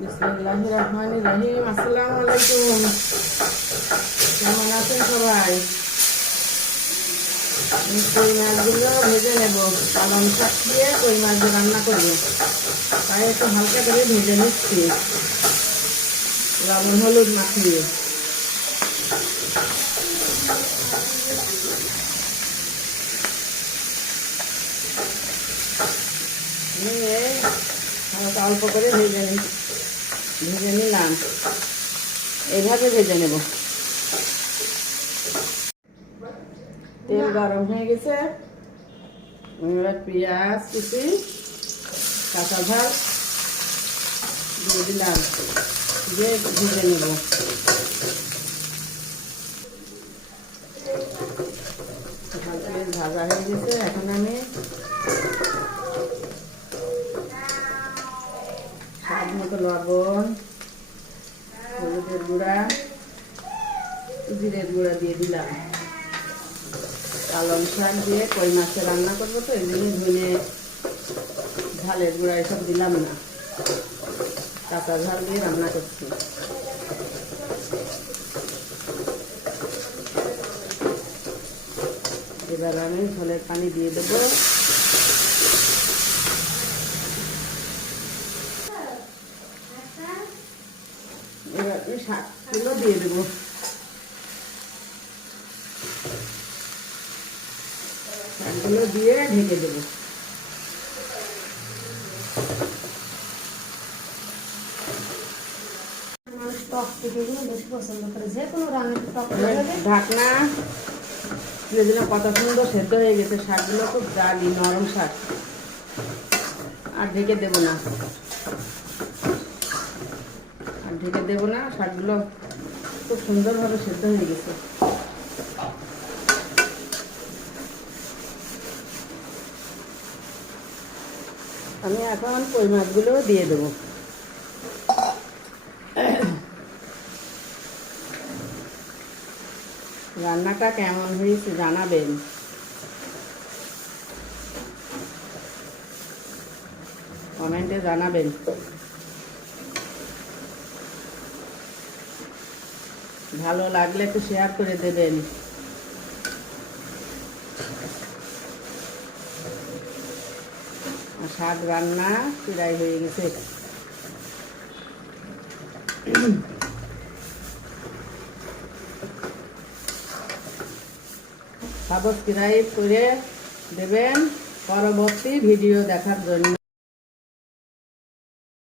বিসমিল্লাহির রহমানির রহিম। আসসালামু আলাইকুম। কেমন আছেন সবাই? কই মাছগুলো ভেজে নেব। পালং শাক দিয়ে কই মাছ রান্না করব, তাই একটু হালকা করে ভেজে নিচ্ছি লবণ হলুদ মাখিয়ে। নিয়ে হালকা অল্প করে ভেজে নিলাম। এইভাবে ভেজে নেব। তেল গরম হয়ে গেছে, এবার পেঁয়াজ কুচি কাঁচা ঝাল দিয়ে দিলাম, দিয়ে ভেজে নেব। ভাজা হয়ে গেছে, এখন আমি স্বাদ মতো লবণ, হলুদের গুঁড়া, জিরের গুঁড়া দিয়ে দিলাম। পালং শাক দিয়ে কই মাছে রান্না করবো, তো এই জন্য ধনে ঝালের গুঁড়া এসব দিলাম না, কাঁচা ঝাল দিয়ে রান্না করছি। এবার আমি ঝোলের পানি দিয়ে দেবো। এবার আমি শাকগুলো দিয়ে দেবো। শাকগুলো দিয়ে ঢেকে দেবো। ঢাকনা দিয়ে দিলাম। কত সুন্দর সেদ্ধ হয়ে গেছে শাকগুলো, খুব জালি নরম শাক। আর ঢেকে দেবো না, শাকগুলো খুব সুন্দরভাবে সেদ্ধ হয়ে গেছে। আমি এখন কই মাছগুলো দিয়ে দেবো। রান্নাটা কেমন হয়েছে জানাবেন। কমেন্টে জানাবেন। ভালো লাগলে একটু শেয়ার করে দেবেন। শাক রান্না প্রায় হয়ে গেছে। সাবস্ক্রাইব করে দেবেন পরবর্তী ভিডিও দেখার জন্য।